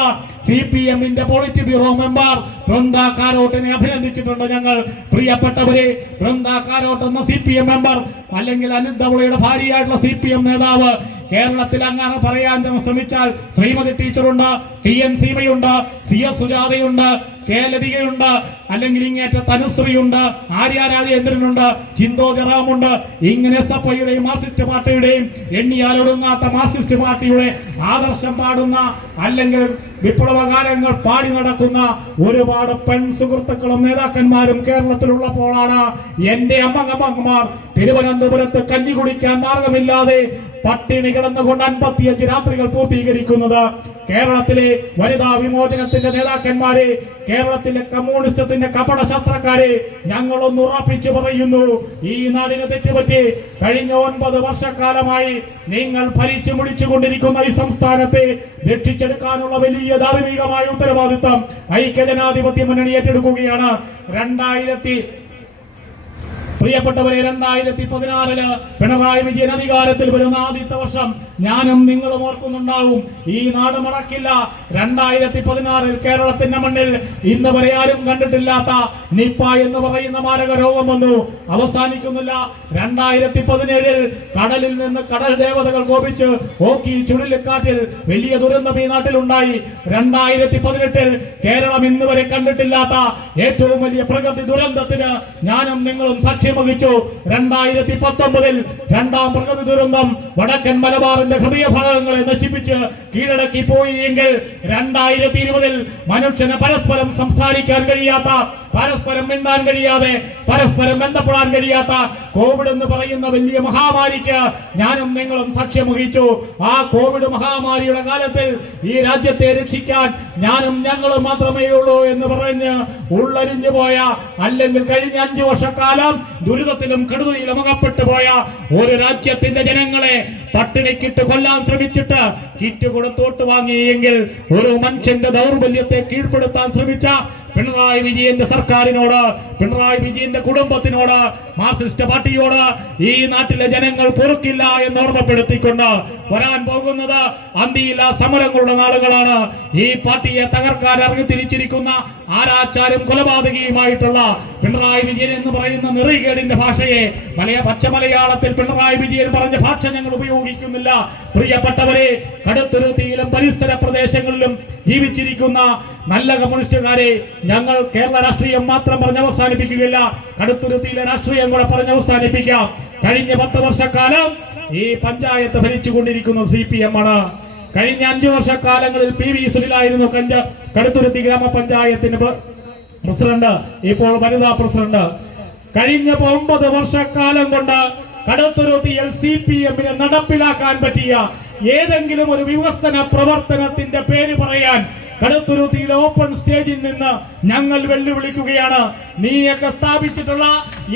CPM-ന്റെ പോളിറ്റ് ബ്യൂറോ മെമ്പർ ബൃന്ദ കാരോട്ടിനെ അഭിനന്ദിച്ചിട്ടുണ്ട് ഞങ്ങൾ. പ്രിയപ്പെട്ടവരെ, ബൃന്ദ കാരോട്ട് എന്ന CPM മെമ്പർ അല്ലെങ്കിൽ അനിൽ ധവളയുടെ ഭാര്യയായിട്ടുള്ള CPM നേതാവ് കേരളത്തിൽ അങ്ങനെ പറയാൻ ശ്രമിച്ചാൽ ശ്രീമതി ടീച്ചറുണ്ട്, TN സീമയുണ്ട്, CS സുജാതയുണ്ട്, K ലതികയുണ്ട്, അല്ലെങ്കിൽ ഇങ്ങേറ്റ തനുശ്രീയുണ്ട്, ആര്യ രാജേന്ദ്രനുണ്ട്, ചിന്തോ ജറാമുണ്ട്. ഇങ്ങനെ SFI-യുടെയും മാർക്സിസ്റ്റ് പാർട്ടിയുടെയും എണ്ണിയാലൊടുങ്ങാത്ത മാർക്സിസ്റ്റ് പാർട്ടിയുടെ ആദർശം പാടുന്ന അല്ലെങ്കിൽ വിപ്ലവകാലങ്ങൾ പാടി നടക്കുന്ന ഒരുപാട് പെൺ സുഹൃത്തുക്കളും നേതാക്കന്മാരും കേരളത്തിലുള്ളപ്പോഴാണ് എന്റെ അമ്മമാർ തിരുവനന്തപുരത്ത് കഞ്ഞി കുടിക്കാൻ മാർഗമില്ലാതെ പട്ടിണി കിടന്നുകൊണ്ട് 55 രാത്രികൾ പൂർത്തീകരിക്കുന്നത്. കേരളത്തിലെ വനിതാ വിമോചനത്തിന്റെ നേതാക്കന്മാരെ, കേരളത്തിലെ കമ്മ്യൂണിസ്റ്റത്തിന്റെ കപട ശസ്ത്രക്കാരെ, ഞങ്ങളൊന്ന് ഉറപ്പിച്ചു പറയുന്നു, ഈ നാടിന് തെറ്റുപറ്റി കഴിഞ്ഞ 9 വർഷക്കാലമായി നിങ്ങൾ ഭരിച്ചു മുടിച്ചുകൊണ്ടിരിക്കുന്ന ഈ സംസ്ഥാനത്തെ രക്ഷിച്ചെടുക്കാനുള്ള വലിയ ധാർമ്മികമായ ഉത്തരവാദിത്തം ഐക്യജനാധിപത്യ മുന്നണി ഏറ്റെടുക്കുകയാണ്. പ്രിയപ്പെട്ടവരെ, 2016 പിണറായി വിജയൻ അധികാരത്തിൽ വരുന്ന ആദ്യത്തെ വർഷം ഞാനും നിങ്ങളും ഓർക്കുന്നുണ്ടാവും. ഈ നാട് മറക്കില്ല. 2016 കേരളത്തിന്റെ മണ്ണിൽ ഇന്ന് വരെ ആരും കണ്ടിട്ടില്ലാത്ത നിപ്പ എന്ന് പറയുന്ന മാരക രോഗം വന്നു. അവസാനിക്കുന്നില്ല. 2017 കടലിൽ നിന്ന് കടൽ ദേവതകൾ കോപിച്ച് ഓക്കി ചുഴലിക്കാറ്റിൽ വലിയ ദുരന്തം ഈ നാട്ടിലുണ്ടായി. 2018 കേരളം ഇന്ന് വരെ കണ്ടിട്ടില്ലാത്ത ഏറ്റവും വലിയ പ്രകൃതി ദുരന്തത്തിന് ഞാനും നിങ്ങളും സാക്ഷ്യം വഹിച്ചു. 2019 രണ്ടാം പ്രകൃതി ദുരന്തം വടക്കൻ മലബാറിന്റെ ഹൃദയഭാഗങ്ങളെ നശിപ്പിച്ച് കീഴടക്കി പോയി എങ്കിൽ 2020 മനുഷ്യന് പരസ്പരം സംസാരിക്കാൻ കഴിയാത്ത, പരസ്പരം മിണ്ടാൻ കഴിയാതെ, പരസ്പരം ബന്ധപ്പെടാൻ കഴിയാത്ത കോവിഡ് എന്ന് പറയുന്ന വലിയ മഹാമാരിക്ക് ഞാനും നിങ്ങളും സാക്ഷ്യം വഹിച്ചു. ആ കോവിഡ് മഹാമാരിയുടെ കാലത്തിൽ ഈ രാജ്യത്തെ രക്ഷിക്കാൻ ഞാനും ഞങ്ങളും മാത്രമേ ഉള്ളൂ എന്ന് പറഞ്ഞ് ഉള്ളരിഞ്ഞു പോയ, അല്ലെങ്കിൽ കഴിഞ്ഞ 5 വർഷക്കാലം ദുരിതത്തിലും കെടുതിയിലും അകപ്പെട്ടു പോയ ഒരു രാജ്യത്തിന്റെ ജനങ്ങളെ പട്ടിണിക്കിട്ട് കൊല്ലാൻ ശ്രമിച്ചിട്ട് കിറ്റ് കൊടുത്തോട്ട് വാങ്ങിയെങ്കിൽ ഒരു മനുഷ്യന്റെ ദൗർബല്യത്തെ കീഴ്പ്പെടുത്താൻ ശ്രമിച്ച പിണറായി വിജയന്റെ സർക്കാരിനോട്, പിണറായി വിജയന്റെ കുടുംബത്തിനോട്, മാർക്സിസ്റ്റ് പാർട്ടിയോട് ഈ നാട്ടിലെ ജനങ്ങൾ പൊറുക്കില്ല എന്ന് ഓർമ്മപ്പെടുത്തിക്കൊണ്ട് വരാൻ പോകുന്നത് അന്തിയില്ലാ സമരങ്ങളുടെ നാളുകളാണ്. ഈ പാർട്ടിയെ തകർക്കാൻ ഇറങ്ങി തിരിച്ചിരിക്കുന്ന ആരാച്ചാരും കൊലപാതകിയുമായിട്ടുള്ള പിണറായി വിജയൻ എന്ന് പറയുന്ന നെറികേടിന്റെ ഭാഷയെ പച്ചമലയാളത്തിൽ പിണറായി വിജയൻ പറഞ്ഞ ഭാഷ ഞങ്ങൾ ഉപയോഗിക്കുന്നില്ല. പ്രിയപ്പെട്ടവരെ, കടുത്തുരുത്തിയിലും പരിസര പ്രദേശങ്ങളിലും ജീവിച്ചിരിക്കുന്ന നല്ല കമ്മ്യൂണിസ്റ്റുകാരെ, ഞങ്ങൾ കേരള രാഷ്ട്രീയം മാത്രം പറഞ്ഞ് അവസാനിപ്പിക്കുകയില്ല, കടുത്തുരുത്തിയിലെ രാഷ്ട്രീയം കൂടെ പറഞ്ഞ് അവസാനിപ്പിക്കാം. കഴിഞ്ഞ 10 വർഷക്കാലം ഈ പഞ്ചായത്ത് ഭരിച്ചുകൊണ്ടിരിക്കുന്ന CPM ആണ്. കഴിഞ്ഞ 5 വർഷക്കാലങ്ങളിൽ PV സുനിലായിരുന്നു കടുത്തുരുത്തി ഗ്രാമപഞ്ചായത്തിന് പ്രസിഡന്റ്, ഇപ്പോൾ വനിതാ പ്രസിഡന്റ്. കഴിഞ്ഞ 9 വർഷക്കാലം കൊണ്ട് കടുത്തുരുത്തിയിൽ CPM-ന് നടപ്പിലാക്കാൻ പറ്റിയ ഏതെങ്കിലും ഒരു വികസന പ്രവർത്തനത്തിന്റെ പേര് പറയാൻ കടുത്തുരുത്തിയിലെ ഓപ്പൺ സ്റ്റേജിൽ നിന്ന് ഞങ്ങൾ വെല്ലുവിളിക്കുകയാണ്. നീയൊക്കെ സ്ഥാപിച്ചിട്ടുള്ള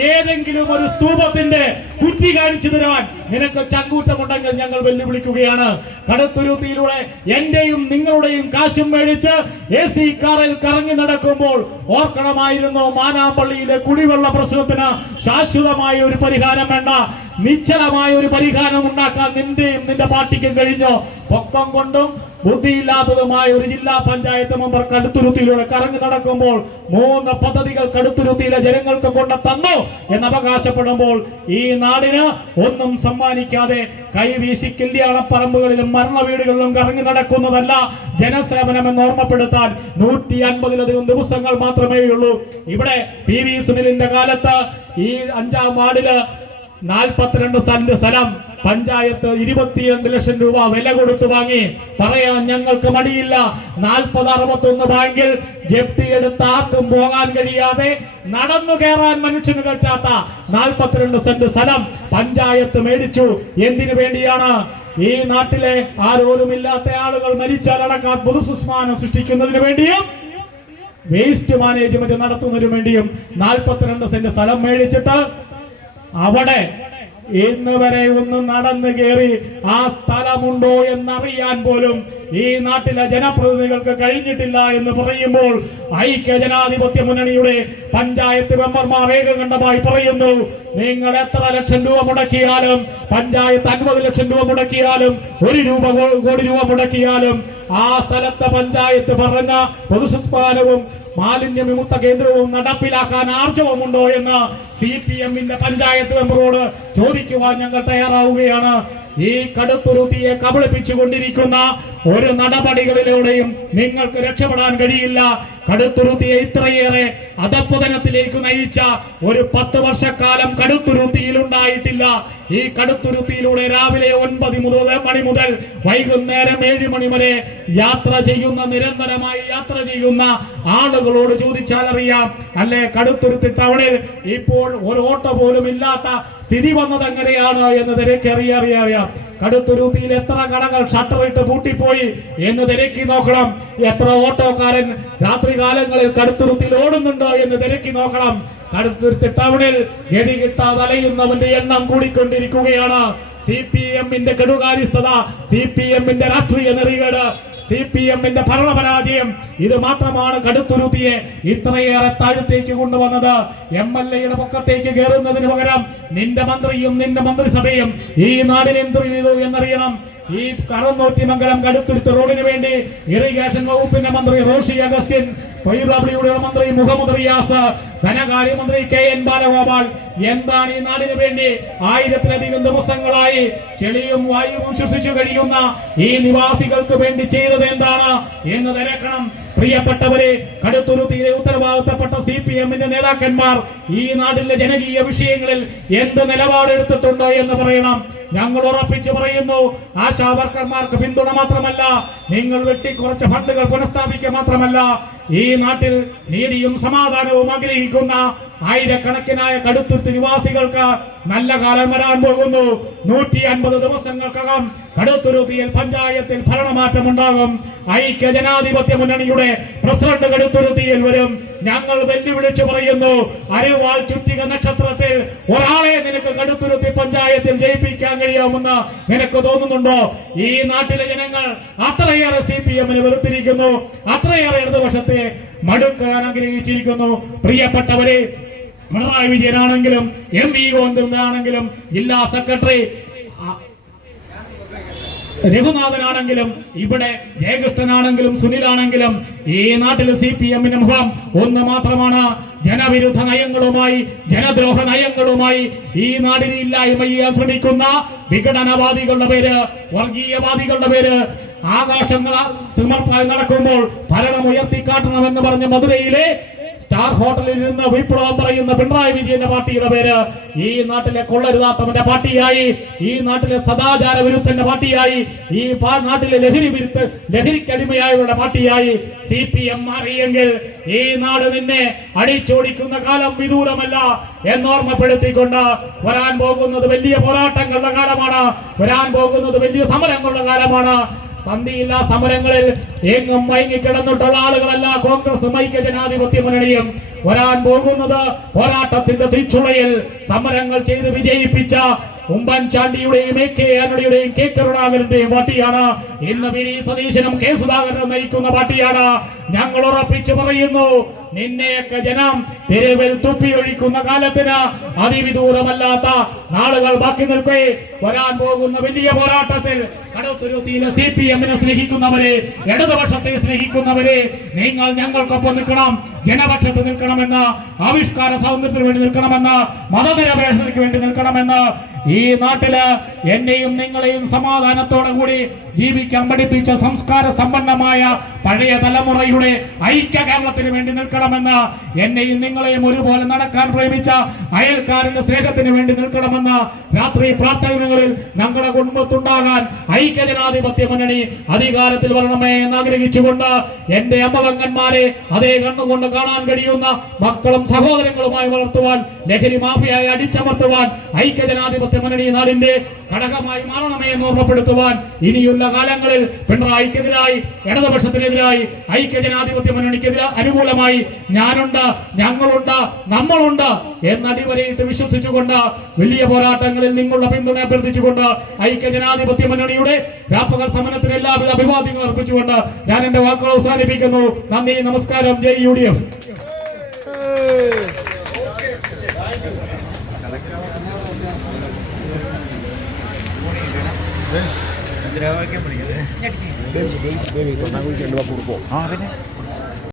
ഏതെങ്കിലും ഒരു സ്തൂപത്തിന്റെ കുറ്റി കാണിച്ചു തരാൻ നിനക്ക് ചങ്കൂറ്റമുണ്ടെങ്കിൽ ഞങ്ങൾ വെല്ലുവിളിക്കുകയാണ്. കടുത്തുരുത്തിയിലൂടെ എന്റെയും നിങ്ങളുടെയും കാശും മേടിച്ച് AC കാറിൽ കറങ്ങി നടക്കുമ്പോൾ ഓർക്കണമായിരുന്നു, മാനാമ്പള്ളിയിലെ കുടിവെള്ള പ്രശ്നത്തിന് ശാശ്വതമായ ഒരു പരിഹാരം വേണ്ട, നിശ്ചലമായ ഒരു പരിഹാരം ഉണ്ടാക്കാൻ നിന്റെയും നിന്റെ പാർട്ടിക്കും കഴിഞ്ഞു. പൊക്കം കൊണ്ടും ബുദ്ധിയില്ലാത്തതുമായ ഒരു ജില്ലാ പഞ്ചായത്ത് മെമ്പർ കടുത്തുരുത്തിയിലൂടെ കറങ്ങി നടക്കുമ്പോൾ 3 പദ്ധതികൾ കടുത്തുരുത്തിയിലെ ജനങ്ങൾക്ക് കൊണ്ട് തന്നു എന്ന് അവകാശപ്പെടുമ്പോൾ ഈ നാടിന് ഒന്നും സമ്മാനിക്കാതെ കൈവീശി കല്യാണപ്പറമ്പുകളിലും മരണ വീടുകളിലും കറങ്ങി നടക്കുന്നതല്ല ജനസേവനം എന്ന് ഓർമ്മപ്പെടുത്താൻ 150-ലധികം ദിവസങ്ങൾ മാത്രമേ ഉള്ളൂ. ഇവിടെ PV സുനിലിന്റെ കാലത്ത് ഈ 5-ാം വാർഡില് 42 സെന്റ് സ്ഥലം പഞ്ചായത്ത് 22 ലക്ഷം രൂപ വില കൊടുത്തു വാങ്ങി. പറയാൻ ഞങ്ങൾക്ക് മടിയില്ല. 40-61 ബാങ്കിൽ ജപ്തി എടുത്ത് ആർക്കും പോകാൻ കഴിയാതെ നടന്നു കയറാൻ മനുഷ്യന് പറ്റാത്ത 42 സെന്റ് സ്ഥലം പഞ്ചായത്ത് മേടിച്ചു. എന്തിനു വേണ്ടിയാണ്? ഈ നാട്ടിലെ ആരോരുമില്ലാത്ത ആളുകൾ മരിച്ചാൽ അടക്കാൻ പൊതുസുസ്മാനം സൃഷ്ടിക്കുന്നതിന് വേണ്ടിയും വേസ്റ്റ് മാനേജ്മെന്റ് നടത്തുന്നതിനു വേണ്ടിയും 42 സെന്റ് സ്ഥലം മേടിച്ചിട്ട് അവിടെ ഇന്ന് വരെ ഒന്ന് നടന്നു കയറി ആ സ്ഥലമുണ്ടോ എന്നറിയാൻ പോലും ഈ നാട്ടിലെ ജനപ്രതിനിധികൾക്ക് കഴിഞ്ഞിട്ടില്ല എന്ന് പറയുമ്പോൾ ഐക്യ ജനാധിപത്യ മുന്നണിയുടെ പഞ്ചായത്ത് മെമ്പർമാർ ഏകകണ്ഠമായി പറയുന്നു, നിങ്ങൾ എത്ര ലക്ഷം രൂപ മുടക്കിയാലും, പഞ്ചായത്ത് 50 ലക്ഷം രൂപ മുടക്കിയാലും, 1 കോടി രൂപ മുടക്കിയാലും ആ സ്ഥലത്തെ പഞ്ചായത്ത് പറഞ്ഞ പൊതുസുസ്മാനവും മാലിന്യ വിമുക്ത കേന്ദ്രവും നടപ്പിലാക്കാൻ ആർജവമുണ്ടോ എന്ന് CPM-ന്റെ പഞ്ചായത്ത് മെമ്പറോട് ചോദിക്കുവാൻ ഞങ്ങൾ തയ്യാറാവുകയാണ്. ഈ കടുത്തുരുത്തിയെ കബളിപ്പിച്ചുകൊണ്ടിരിക്കുന്ന ഒരു നടപടികളിലൂടെയും നിങ്ങൾക്ക് രക്ഷപ്പെടാൻ കഴിയില്ല. കടുത്തുരുത്തിയെ ഇത്രയേറെ അധപ്പതനത്തിലേക്ക് നയിച്ച ഒരു 10 വർഷക്കാലം കടുത്തുരുത്തിയിൽ ഉണ്ടായിട്ടില്ല. ഈ കടുത്തുരുത്തിയിലൂടെ രാവിലെ 9 മണി മുതൽ വൈകുന്നേരം 7 മണി വരെ യാത്ര ചെയ്യുന്ന, നിരന്തരമായി യാത്ര ചെയ്യുന്ന ആളുകളോട് ചോദിച്ചാൽ അറിയാം. അല്ലെ, കടുത്തുരുത്തി ടൗണിൽ ഇപ്പോൾ ഒരു ഓട്ടോ പോലും ഇല്ലാത്ത സ്ഥിതി വന്നത് എങ്ങനെയാണ് എന്ന് തിരക്കറിയാം. കടുത്തുരുത്തിയിൽ എത്ര കടകൾ ഷട്ടറിട്ട് പൂട്ടിപ്പോയി എന്ന് തിരക്കി നോക്കണം. എത്ര ഓട്ടോക്കാരൻ രാത്രി കാലങ്ങളിൽ കടുത്തുരുത്തിയിൽ ഓടുന്നുണ്ടോ എന്ന് തിരക്കി നോക്കണം. കടുത്തുരുത്തി ടൗണിൽ ഗതി കിട്ടാതെ അലയുന്നവന്റെ എണ്ണം കൂടിക്കൊണ്ടിരിക്കുകയാണ്. CPM-ന്റെ കെടുകാര്യസ്ഥത, CPM-ന്റെ രാഷ്ട്രീയ നെറികേട്, CPM-ന്റെ ഭരണപരാജയം, ഇത് മാത്രമാണ് കടുത്തുരുത്തിയെ ഇത്രയേറെ താഴത്തേക്ക് കൊണ്ടുവന്നത്. MLA-യുടെ പൊക്കത്തേക്ക് കയറുന്നതിന് പകരം നിന്റെ മന്ത്രിയും നിന്റെ മന്ത്രിസഭയും ഈ നാടിന് എന്ത് ചെയ്തു എന്നറിയണം. ഈ കറന്നൂറ്റിമംഗലം കടുത്തുരുത്തി റോഡിന് വേണ്ടി ഇറിഗേഷൻ വകുപ്പിന്റെ മന്ത്രി റോഷി അഗസ്റ്റിൻ, PWD മന്ത്രി മുഹമ്മദ് റിയാസ്, ധനകാര്യമന്ത്രി KN ബാലഗോപാൽ എന്താണ് ഈ നാടിന് വേണ്ടി 1000-ലധികം ദിവസങ്ങളായി ചെളിയും വായുവും ശ്വസിച്ചു കഴിയുന്ന ഈ നിവാസികൾക്ക് വേണ്ടി ചെയ്തത് എന്താണ് എന്ന് തിരക്കണം. പ്രിയപ്പെട്ടവരെ, കടുത്തുരുത്തിയിലെ ഉത്തരവാദിത്തപ്പെട്ട CPM-ന്റെ നേതാക്കന്മാർ ഈ നാട്ടിലെ ജനകീയ വിഷയങ്ങളിൽ എന്ത് നിലപാടെടുത്തിട്ടുണ്ടോ എന്ന് പറയണം. ഞങ്ങൾ ഉറപ്പിച്ചു പറയുന്നു, ആശാവർക്കർമാർക്ക് പിന്തുണ മാത്രമല്ല, നിങ്ങൾ വെട്ടിക്കുറച്ച ഫണ്ടുകൾ പുനഃസ്ഥാപിക്കുക മാത്രമല്ല, ഈ നാട്ടിൽ നീതിയും സമാധാനവും ആഗ്രഹിക്കുന്ന ആയിരക്കണക്കിനായ കടുത്തുരുത്തി നിവാസികൾക്ക് നല്ല കാലം വരാൻ പോകുന്നു. 150 ദിവസങ്ങൾക്കകം കടുത്തുരുത്തിയിൽ പഞ്ചായത്തിൽ ഭരണമാറ്റമുണ്ടാകും. ഐക്യ ജനാധിപത്യ മുന്നണിയുടെ പ്രസിഡന്റ് കടുത്തുരുത്തിയിൽ വരും. ഞങ്ങൾ വെല്ലുവിളിച്ചു പറയുന്നു, അരിവാൾ ചുറ്റിക നക്ഷത്രത്തിൽ ഒരാളെ നിനക്ക് കടുത്തുരുത്തി പഞ്ചായത്തിൽ ജയിപ്പിക്കാൻ കഴിയാമെന്ന് നിനക്ക് തോന്നുന്നുണ്ടോ? ഈ നാട്ടിലെ ജനങ്ങൾ അത്രയേറെ CPM-നെ വെറുത്തിരിക്കുന്നു, അത്രയേറെ ഇടതുപക്ഷത്തെ മടുക്കാൻ ആഗ്രഹിച്ചിരിക്കുന്നു. പ്രിയപ്പെട്ടവരെ, പിണറായി വിജയനാണെങ്കിലും MV ഗോവിന്ദനാണെങ്കിലും ജില്ലാ സെക്രട്ടറി രഘുനാഥനാണെങ്കിലും ഇവിടെ ജയകൃഷ്ണനാണെങ്കിലും സുനിലാണെങ്കിലും ഈ നാട്ടിലെ CPM-ന്റെ മുഖം ഒന്ന് മാത്രമാണ്. ജനവിരുദ്ധ നയങ്ങളുമായി, ജനദ്രോഹ നയങ്ങളുമായി ഈ നാടിനെ ഇല്ലായ്മ ചെയ്യാൻ ശ്രമിക്കുന്ന വിഘടനവാദികളുടെ പേര്, വർഗീയവാദികളുടെ പേര് ആകാശങ്ങൾ നടക്കുമ്പോൾ ഭരണം ഉയർത്തിക്കാട്ടണമെന്ന് പറഞ്ഞ മധുരയിലെ സ്റ്റാർ ഹോട്ടലിൽ നിന്ന് വിപ്ലവം പറയുന്ന പിണറായി വിജയന്റെ പാർട്ടിയുടെ പേര് ഈ നാട്ടിലെ കൊള്ളരുതാത്തവന്റെ പാർട്ടിയായി, ഈ നാട്ടിലെ സദാചാര വിരുദ്ധന്റെ പാർട്ടിയായി, ഈ നാട്ടിലെ ലഹരിക്കടിമയായവരുടെ പാർട്ടിയായി CPM മാറിയെങ്കിൽ ഈ നാട് നിന്നെ അടിച്ചോടിക്കുന്ന കാലം വിദൂരമല്ല എന്നോർമ്മപ്പെടുത്തിക്കൊണ്ട് വരാൻ പോകുന്നത് വലിയ പോരാട്ടങ്ങളുടെ കാലമാണ്, വരാൻ പോകുന്നത് വലിയ സമരങ്ങളുടെ കാലമാണ്. സന്ധിയില്ലാ സമരങ്ങളിൽ എങ്ങും മയങ്ങിക്കിടന്നിട്ടുള്ള ആളുകളല്ല കോൺഗ്രസും ഐക്യജനാധിപത്യ മുന്നണിയും. വരാൻ പോകുന്നത് പോരാട്ടത്തിന്റെ തീച്ചുളയിൽ സമരങ്ങൾ ചെയ്ത് വിജയിപ്പിച്ച ഉമ്മൻചാണ്ടിയുടെയും AK ആന്റണിയുടെയും K കരുണാകരന്റെയും പാർട്ടിയാണ്. ഇന്ന് വി. സതീശനും K സുധാകരനും നയിക്കുന്ന പാർട്ടിയാണ്. ഞങ്ങൾ ഉറപ്പിച്ചു പറയുന്നു, നിന്നെയൊക്കെ ജനം തെരുവിൽ തുപ്പിയൊഴിക്കുന്ന കാലത്തിന് അതിവിദൂരമല്ലാത്ത നാളുകൾ ബാക്കി നിൽക്കേ. വരാൻ പോകുന്ന വലിയ പോരാട്ടത്തിൽ കടുത്തുരുത്തിയിലെ CPM-നെ സ്നേഹിക്കുന്നവരെ, ഇടതുപക്ഷത്തെ സ്നേഹിക്കുന്നവരെ, നിങ്ങൾ ഞങ്ങൾക്കൊപ്പം നിൽക്കണം, ജനപക്ഷത്ത് നിൽക്കണമെന്ന്, ആവിഷ്കാര സ്വാതന്ത്ര്യത്തിന് വേണ്ടി നിൽക്കണമെന്ന്, മതനിരപേക്ഷതയ്ക്ക് വേണ്ടി നിൽക്കണമെന്ന്, ഈ നാട്ടില് എന്നെയും നിങ്ങളെയും സമാധാനത്തോടു കൂടി ജീവിക്കാൻ പഠിപ്പിച്ച സംസ്കാര സമ്പന്നമായ പഴയ തലമുറയുടെ ഐക്യ കേരളത്തിന് വേണ്ടി നിൽക്കണമെന്ന്, എന്നെയും നിങ്ങളെയും ഒരുപോലെ നടക്കാൻ പ്രേമിച്ച അയൽക്കാരന്റെ സ്നേഹത്തിന് വേണ്ടി നിൽക്കണമെന്ന്, രാത്രി പ്രാർത്ഥനകളിൽ ഞങ്ങളുടെ കുടുംബത്തുണ്ടാകാൻ ഐക്യജനാധിപത്യ മുന്നണി അധികാരത്തിൽ വരണമേ എന്ന് ആഗ്രഹിച്ചുകൊണ്ട് എന്റെ അമ്മവങ്ങന്മാരെ അതേ കണ്ണുകൊണ്ട് കാണാൻ കഴിയുന്ന മക്കളും സഹോദരങ്ങളുമായി വളർത്തുവാൻ, ലഹരി മാഫിയായി അടിച്ചമർത്തുവാൻ ഐക്യജനാധിപത്യ മുന്നണി നാടിന്റെ ഘടകമായി മാറണമേ എന്ന് ഓർമ്മപ്പെടുത്തുവാൻ, ഇനിയുള്ള കാലങ്ങളിൽ പിണറായിക്കെതിരായി, ഇടതുപക്ഷത്തിനെതിരായി, ഐക്യജനാധിപത്യ മുന്നണിക്കെതിരെ അനുകൂലമായി ഞാനുണ്ട്, ഞങ്ങളുണ്ട്, നമ്മളുണ്ട് എന്നടിവരയിട്ട് വിശ്വസിച്ചുകൊണ്ട് വലിയ പോരാട്ടങ്ങളിൽ നിങ്ങളുടെ പിന്തുണ അഭ്യർത്ഥിച്ചുകൊണ്ട് ഐക്യജനാധിപത്യ മുന്നണിയുടെ വ്യാപക സമരത്തിന് എല്ലാവിധ അഭിവാദ്യങ്ങൾ അർപ്പിച്ചുകൊണ്ട് ഞാൻ എന്റെ വാക്കുകൾ അവസാനിപ്പിക്കുന്നു. നന്ദി, നമസ്കാരം. ജയ് UDF. Dewi,